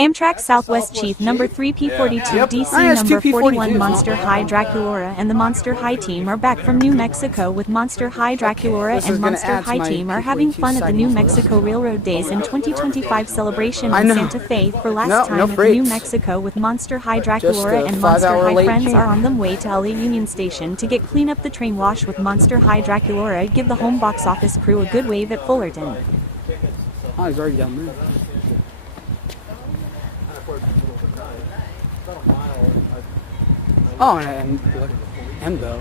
Amtrak Southwest Chief Number 3 p42dc Number 41 Monster High Draculaura and the Monster High team are back from New Mexico with Monster High Draculaura and Monster High team are having fun at the New Mexico Railroad Days in 2025 celebration in Santa Fe for last time at the New Mexico with Monster High Draculaura and Monster High friends are on them way to LA Union Station to get clean up the train wash with Monster High Draculaura. Give the home box office crew a good wave at Fullerton. Oh, he's already down there. Oh, and Embo.